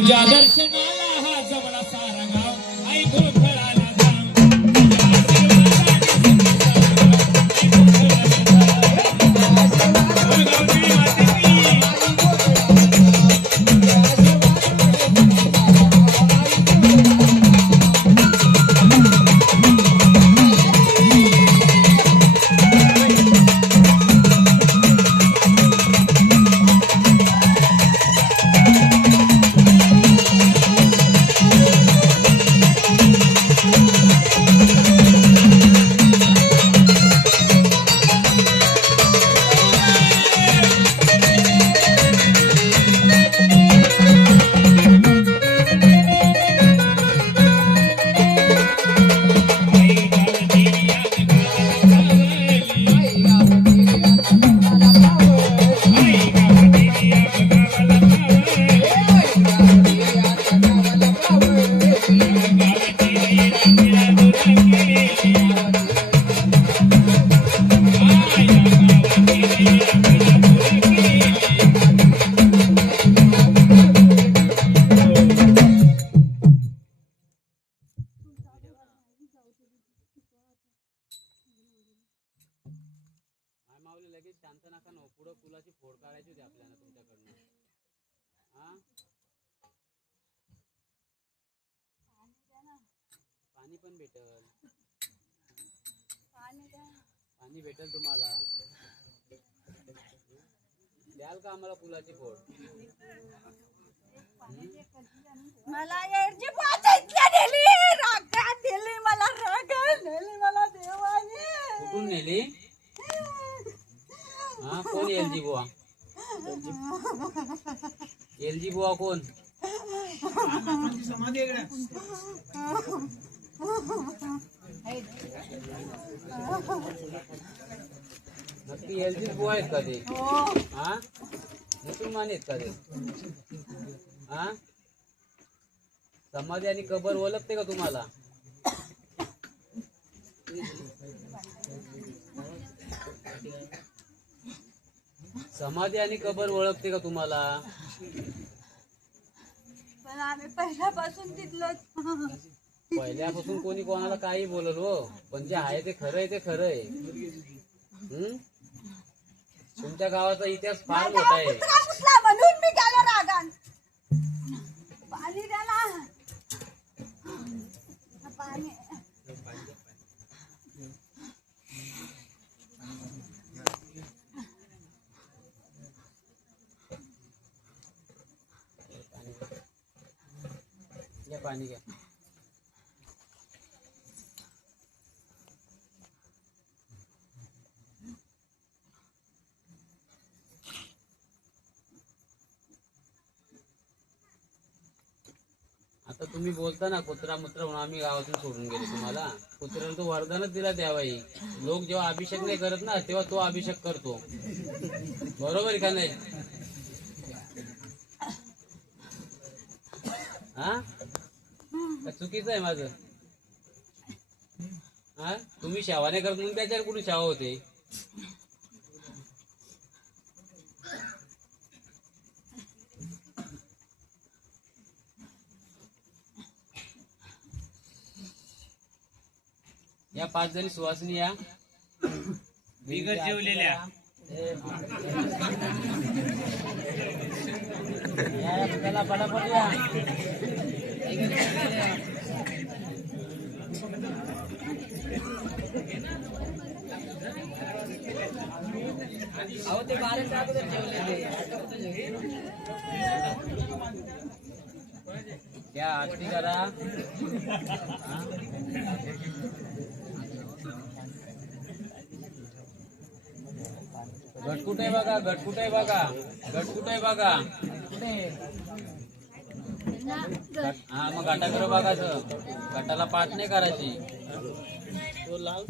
तुझ्या दर्शनाला हा जमला सारा गाव ऐकून फळाला जाम तुझ्या आशीर्वादाने लगेच शांत नका ना पुढं पुलाची फोड काढायची होती आपल्याला तुमच्याकडनं पाणी पण भेटल पाणी भेटल तुम्हाला द्याल का आम्हाला पुलाची फोड मला याची पाचच्या दिली रागात दिली मला रागात नेली मला देवाने कुठून नेली हा कोण एलजी बुवा एलजी बुवा कोण नक्की एलजी बुवा आहेत का ते हा मुसलमान आहेत का ते हा समाधी आणि कबर ओळखते का तुम्हाला समाधी आणि कबर ओळखते का तुम्हाला पण आम्ही पहिल्यापासून तिथलं पहिल्यापासून कोणी कोणाला काही बोलल हो पण जे आहे ते खरं आहे ते खरं आहे तुमच्या गावाचा इतिहास फार मोठा आहे म्हणून मी गेलो रागान पाणी द्या ना पाणी पाणी घ्या आता तुम्ही बोलता ना कुत्रा मुत्रा म्हणून आम्ही गावातून सोडून गेलो तुम्हाला कुत्र्याला तो वरदानच दिला द्यावाई लोक जेव्हा अभिषेक नाही करत ना तेव्हा तो अभिषेक करतो बरोबर का नाही हा चुकीचं आहे माझं हा तुम्ही शावाने करत म्हणून त्याच्यावर कुठे शावा होते या 5 जणी सुवासिनी या बिगर जेवलेल्या त्याला पटापट या अहो ते 12 अगोदर जेवलेले त्या आरती करा गटकुट आहे बघा गटकुट आहे बघा गटकुट आहे बघा हा मग गाटा कर बघायचं गटाला पाठ नाही करायची तो लाल